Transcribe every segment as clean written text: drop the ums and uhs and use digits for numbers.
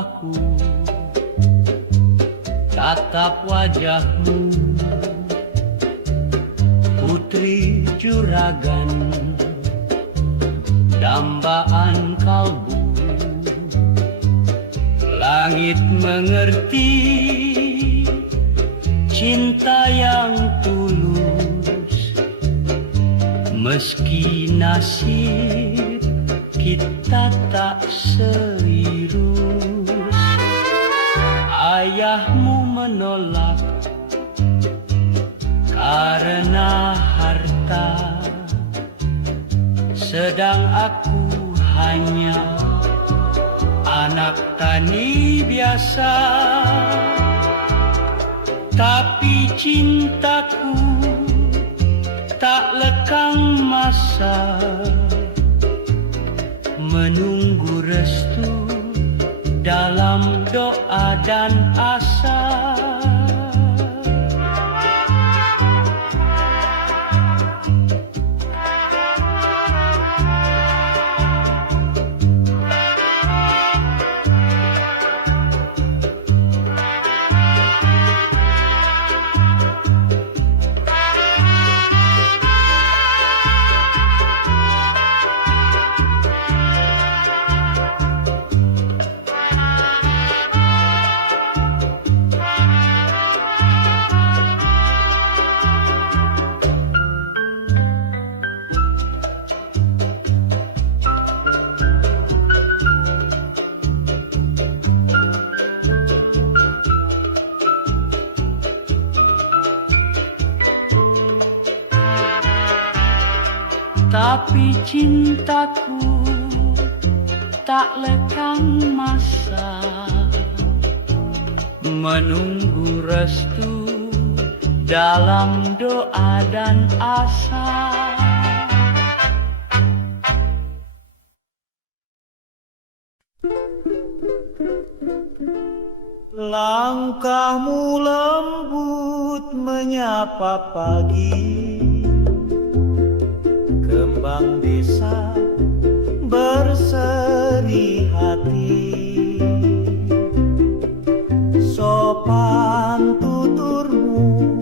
jiwaku, tatap wajahmu, putri juragan, dambaan kalbu. Langit mengerti cinta yang tulus, meski nasib kita tak seirus. Ayahmu menolak karena harta, sedang aku hanya anak tani biasa. Tapi cintaku tak lekang masa, menunggu restu dalam doa dan asa. Tapi cintaku tak lekang masa, menunggu restu dalam doa dan asa. Langkahmu lembut menyapa pagi, kembang desa berseri hati. Sopan tuturmu,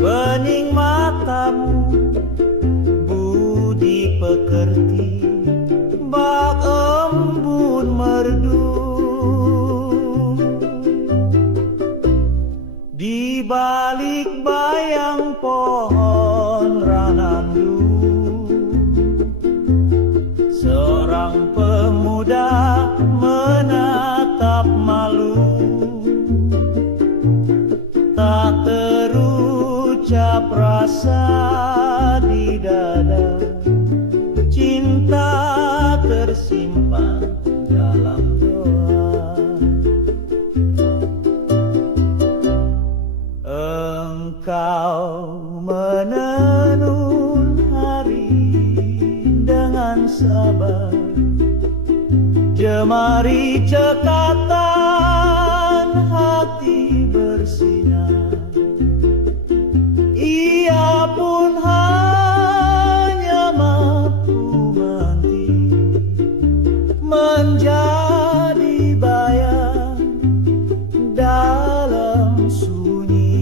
bening matamu, budi pekerti, bak embun merdu. Di balik bayang pohon ranandu, seorang pemuda menatap malu, tak terucap rasa di dada, cinta tersimpan dalam doa. Engkau menenun hari dengan sabar, jemari cekatan hati bersinar. Ia pun hanya mampu mati, menjadi bayang dalam sunyi.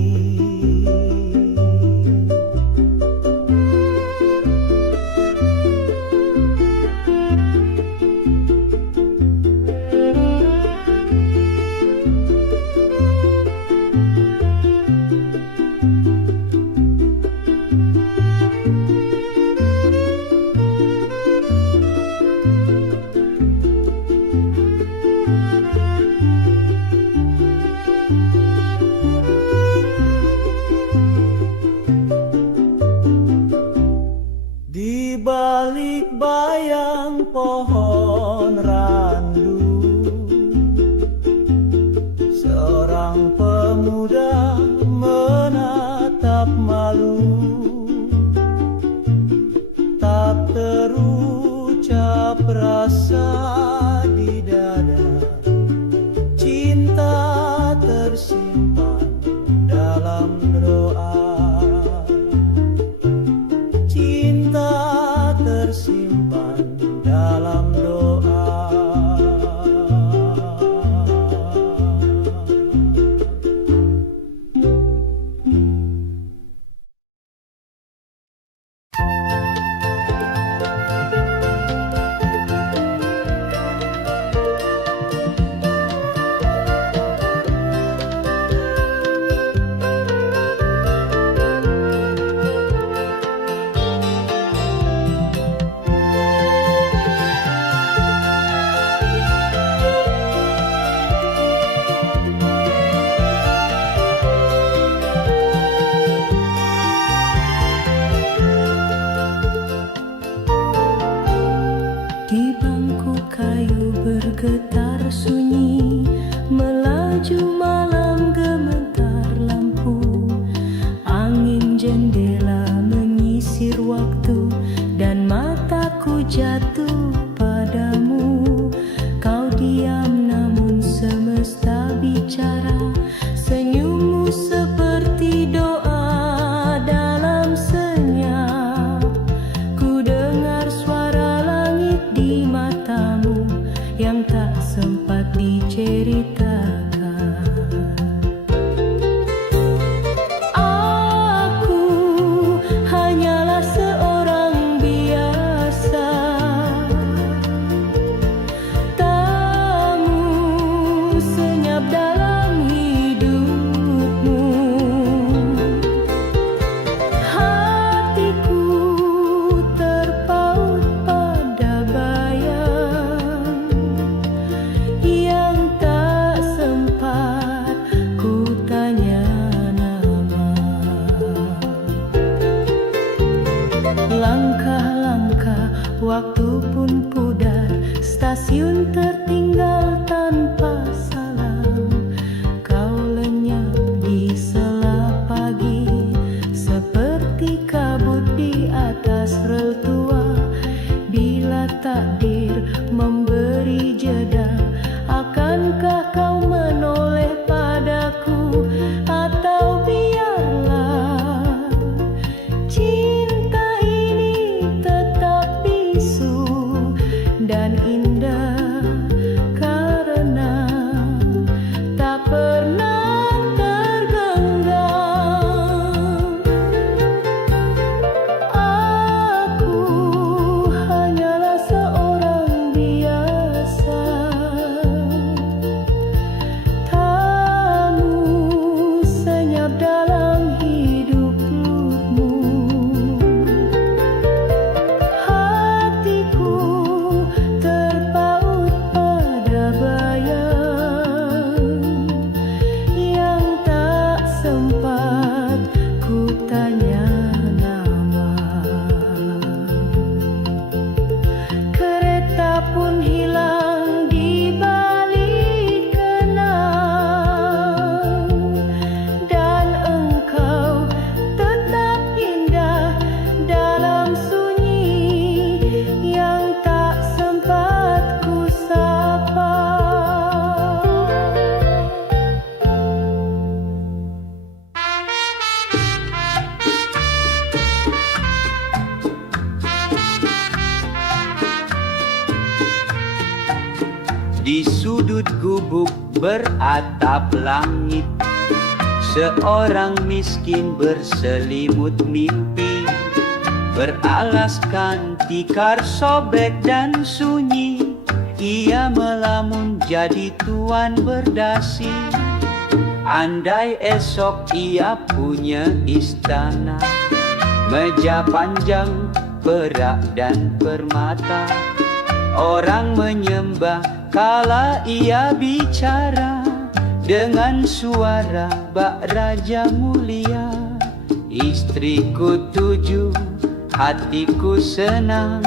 Bergetar sunyi, melaju malam gemetar lampu. Angin jendela menyisir waktu, dan mataku jatuh padamu. Kau diam namun semesta bicara, senyummu seperti doa dalam senyap. Ku dengar suara langit di matamu yang tak sempat diceritakan. Aku hanyalah seorang biasa, tamu senyap dalam hidupmu. Hatiku terpaut pada bayang yang tak sempat ku tanya nama. Langkah-langkah waktu pun pudar, stasiun tertinggal tanpa salam. Kau lenyap di sela pagi, seperti kabut di atas rel tua. Bila takdir memberi jeda, akankah kau menoleh padaku? Atau biarlah cinta ini tetap bisu dan indah, karena tak pernah tergenggam. Aku hanyalah seorang biasa, tamu senyap dalam hidupmu. Hatiku terpaut pada bayang yang tak sempat ku tanya nama. Kereta pun hilang di balik kenang, dan engkau tetap indah dalam sunyi yang tak sempat ku sapa. Di sudut gubuk beratap langit, seorang miskin berselimut mimpi, beralaskan tikar sobek dan sunyi. Ia melamun jadi tuan berdasi. Andai esok ia punya istana, meja panjang, perak dan permata. Orang menyembah kala ia bicara, dengan suara bak raja mulia. Istriku 7, hatiku senang,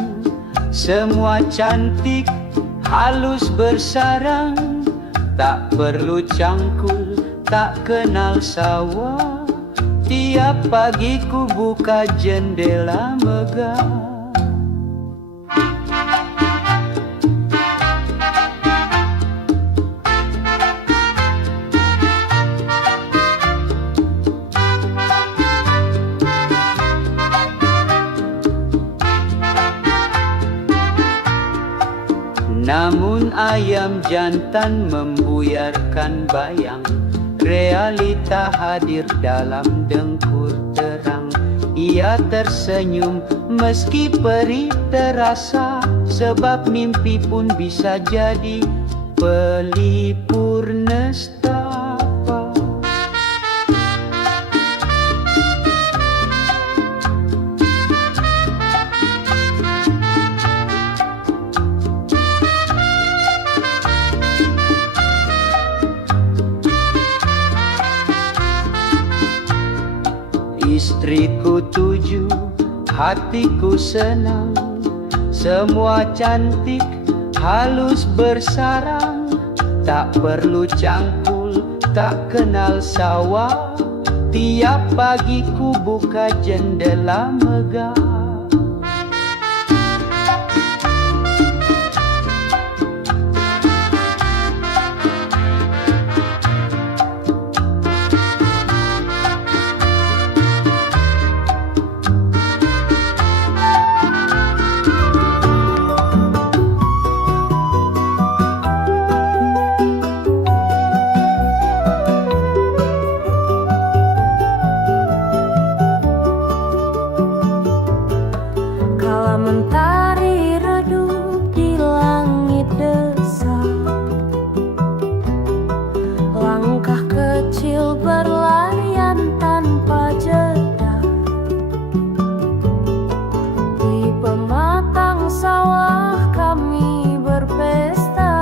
semua cantik, halus bersarang. Tak perlu cangkul, tak kenal sawah. Tiap pagi ku buka jendela megah. Namun ayam jantan membuyarkan bayang, realita hadir dalam dengkur terang. Ia tersenyum meski perih terasa, sebab mimpi pun bisa jadi pelipur nestapa. Istriku 7, hatiku senang, semua cantik, halus bersarang, tak perlu cangkul, tak kenal sawah. Tiap pagi ku buka jendela megah. Kala mentari redup di langit desa, langkah kecil berlarian tanpa jeda. Di pematang sawah kami berpesta,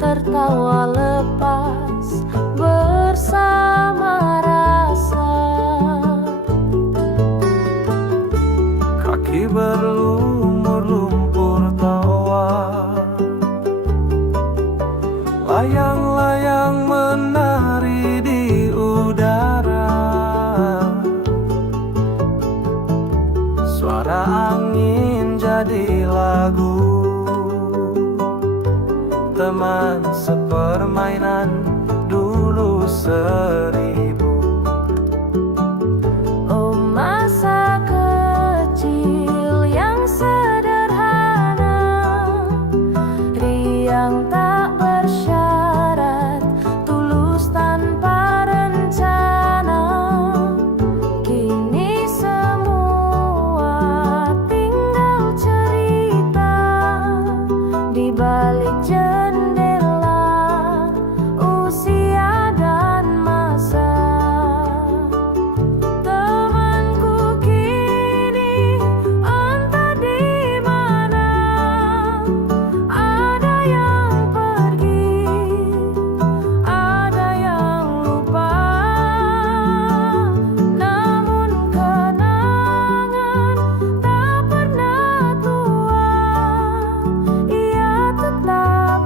tertawa lepas bersama rasa. Kaki berlumur lumpur tawa, layang-layang menari di udara. Suara angin jadi lagu, teman sepermainan dulu seribu. Oh masa kecil yang sederhana, riang tak bersyarat, tulus tanpa rencana. Kini semua tinggal cerita di balik jendela usia dan masa. Temanku kini entah di mana, ada yang pergi, ada yang lupa. Namun kenangan tak pernah tua, ia tetap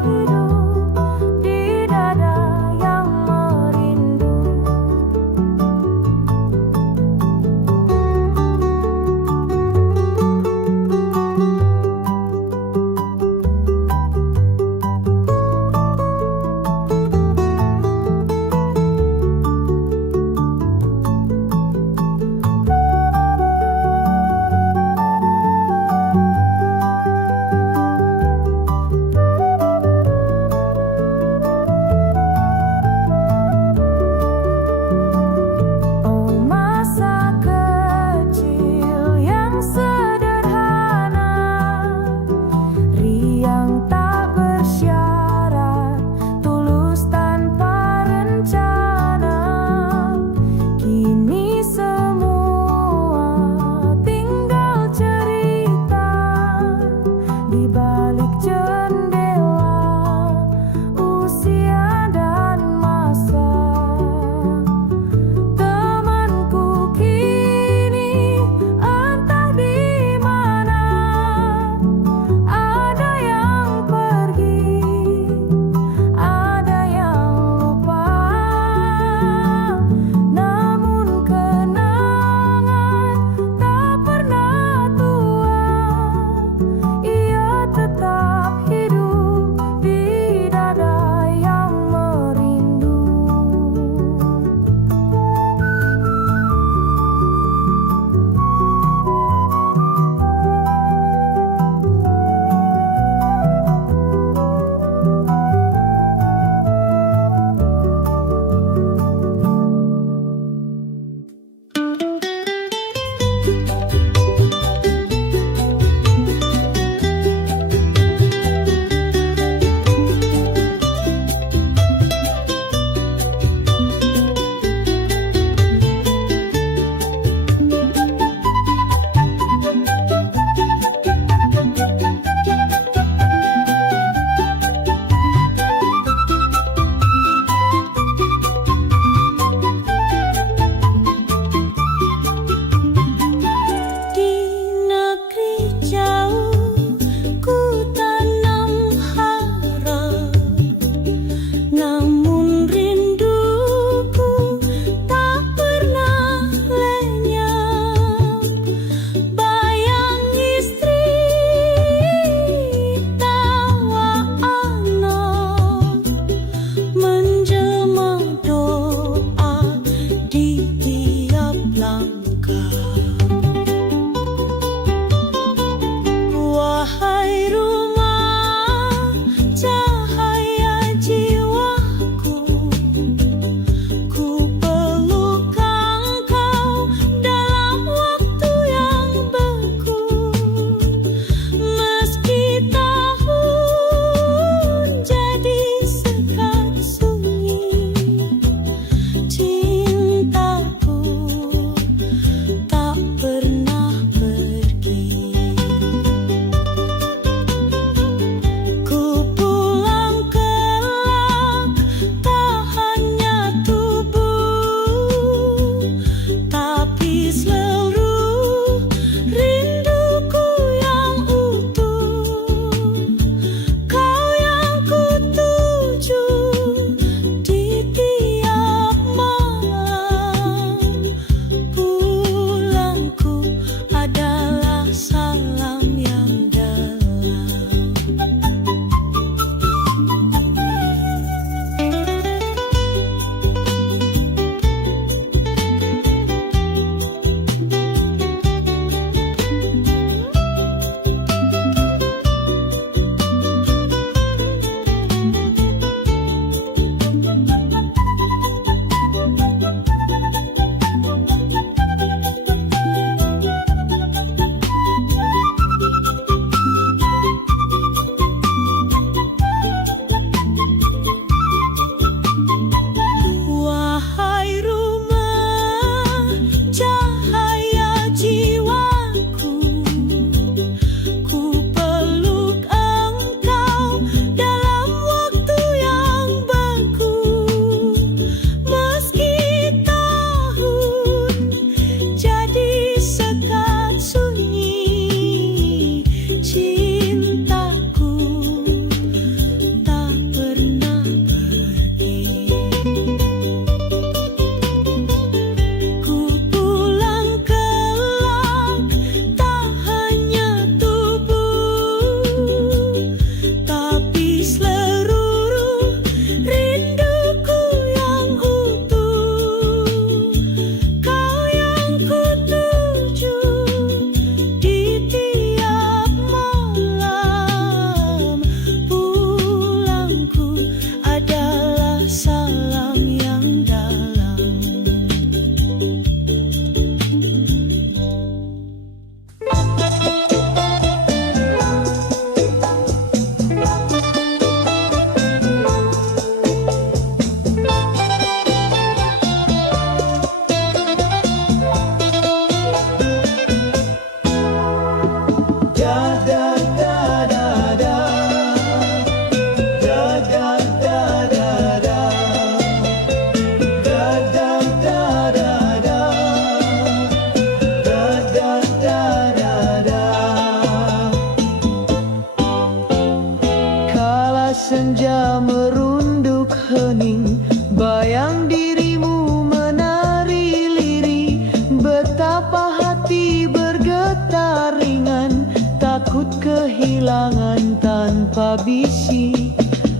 senja merunduk hening, bayang dirimu menari lirih. Betapa hati bergetar ringan, takut kehilangan tanpa bisi.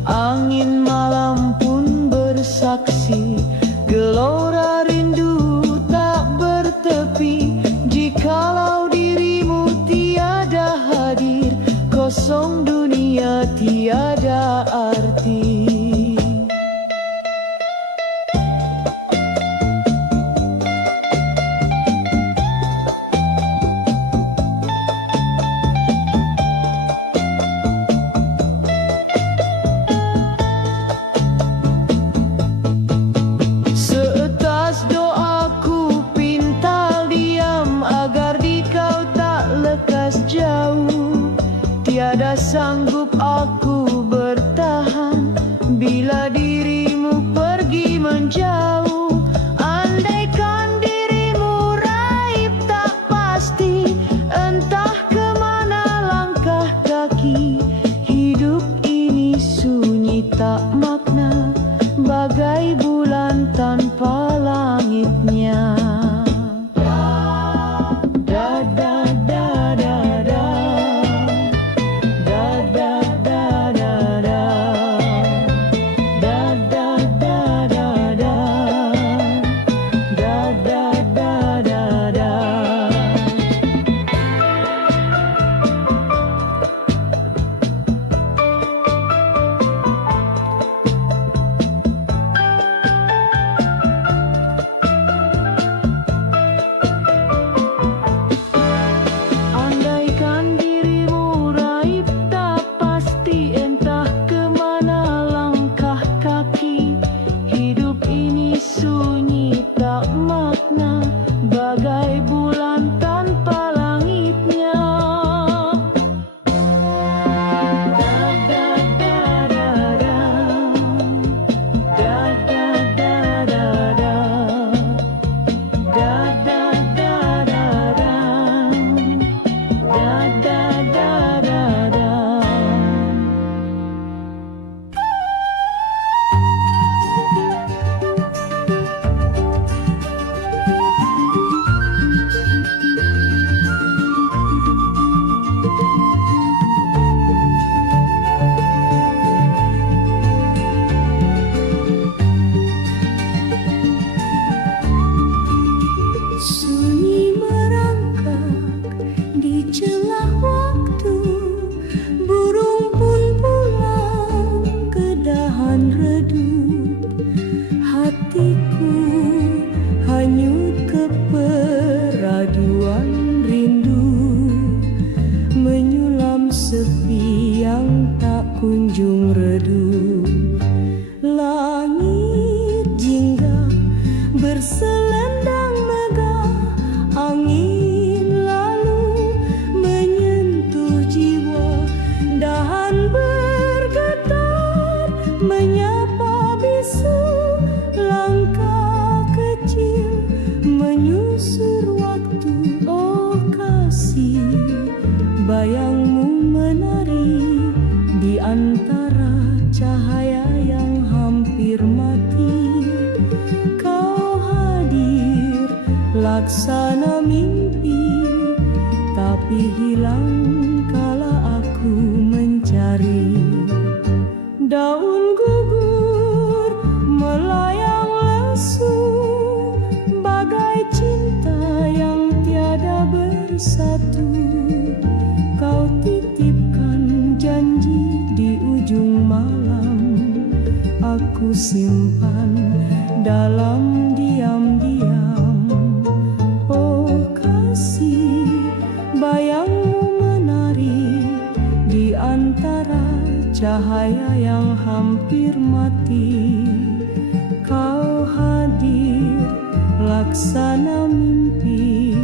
Angin malam pun bersaksi, gelora rindu tak bertepi. Jikalau dirimu tiada hadir, kosong dunia tiada arti. Seetas doaku pintal diam, agar di kau tak lekas jauh. Tiada sanggup aku bertahan bila dirimu pergi menjauh. Andaikan dirimu raib tak pasti, entah kemana langkah kaki. Hidup ini sunyi tak makna, bagai bulan tanpa langitnya. Da da da da da, da da da da da, da da da da da, da da da da da. Andaikan dirimu raib tak pasti, entah kemana langkah kaki. Hidup ini sunyi tak makna, bagai bulan tanpa langitnya. Da da da da da, da da da da da, da da da da da, da da da da da. Sunyi merangkak di celah waktu, burung pun pulang ke dahan redup. Hatiku hanyut ke peraduan rindu, menyulam sepi yang tak kunjung redup. Langit jingga berselendang megah, angin lalu menyentuh jiwa. Dahan bergetar menyapa bisu, langkah kecil menyusur waktu. Oh kasih, bayangmu menari di antara cahaya yang hampir mati. Kau hadir laksana mimpi, tapi hilang kala aku mencari. Daun gugur melayang lesu, bagai cinta yang tiada bersatu. Kau titipkan janji di ujung malam, aku simpan dalam diam-diam. Oh kasih, bayangmu menari di antara cahaya yang hampir mati. Kau hadir laksana mimpi,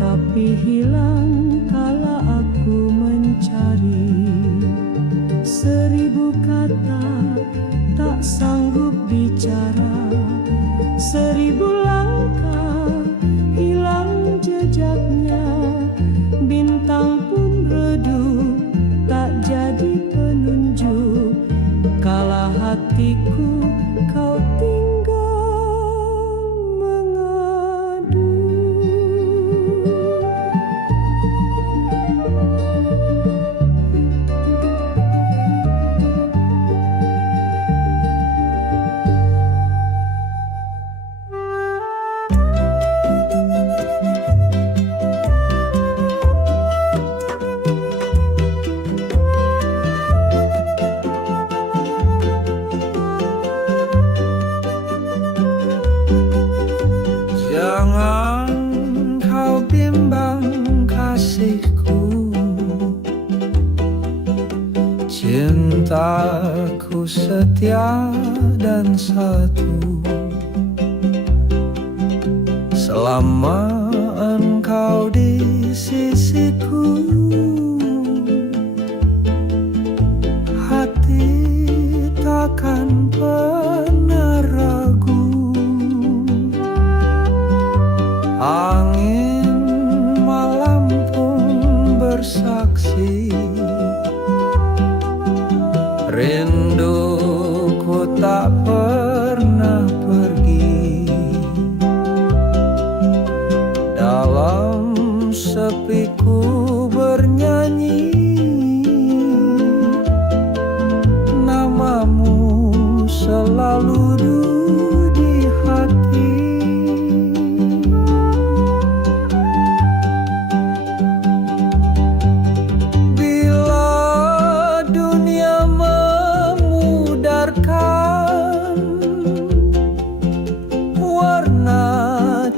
tapi hilang kala aku mencari. Seribu kata tak sanggup bicara, seribu langkah hilang jejaknya. Bintang pun redup tak jadi penunjuk, Cintaku setia dan satu, selama engkau di sisiku. Hati takkan pernah ragu. Angin malam pun bersaksi, rinduku tak pernah pergi. Dalam sepiku bernyanyi, namamu selalu di hati. Bila dunia memudarkan warna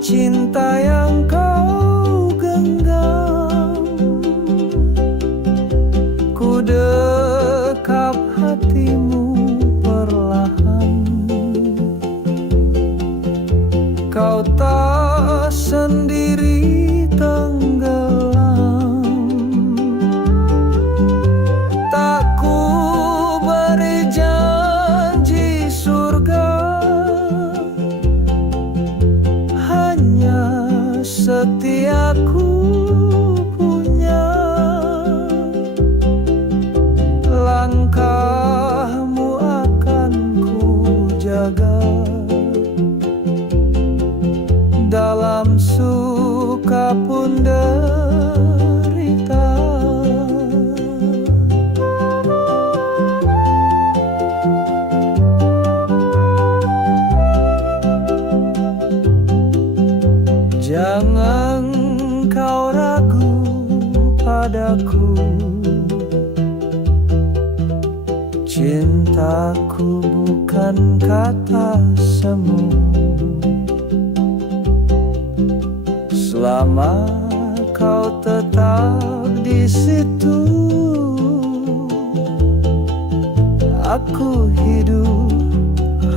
cinta yang kau genggam, ku dekap hatimu perlahan. Kau tak sendiri tenggelam. Tak ku beri janji surga, hanya setiaku punya. Langkahmu akan ku jaga, dalam suka pun derita. Jangan kau ragu padaku, cintaku bukan kata semu. Selama kau tetap di situ, aku hidup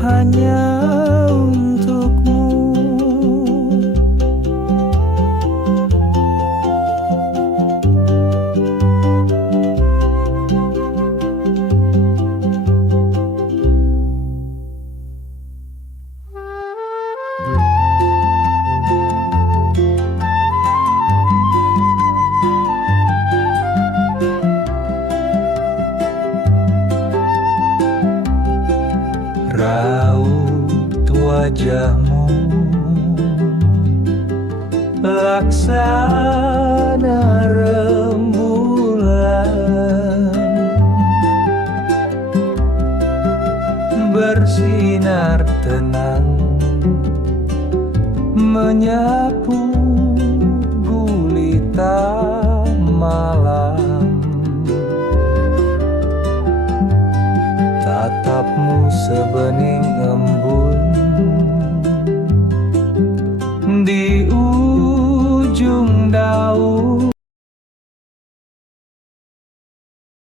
hanya untukmu. Raut wajahmu laksana rembulan, bersinar tenang menyapu gulita malam. Tatapmu sebening embun di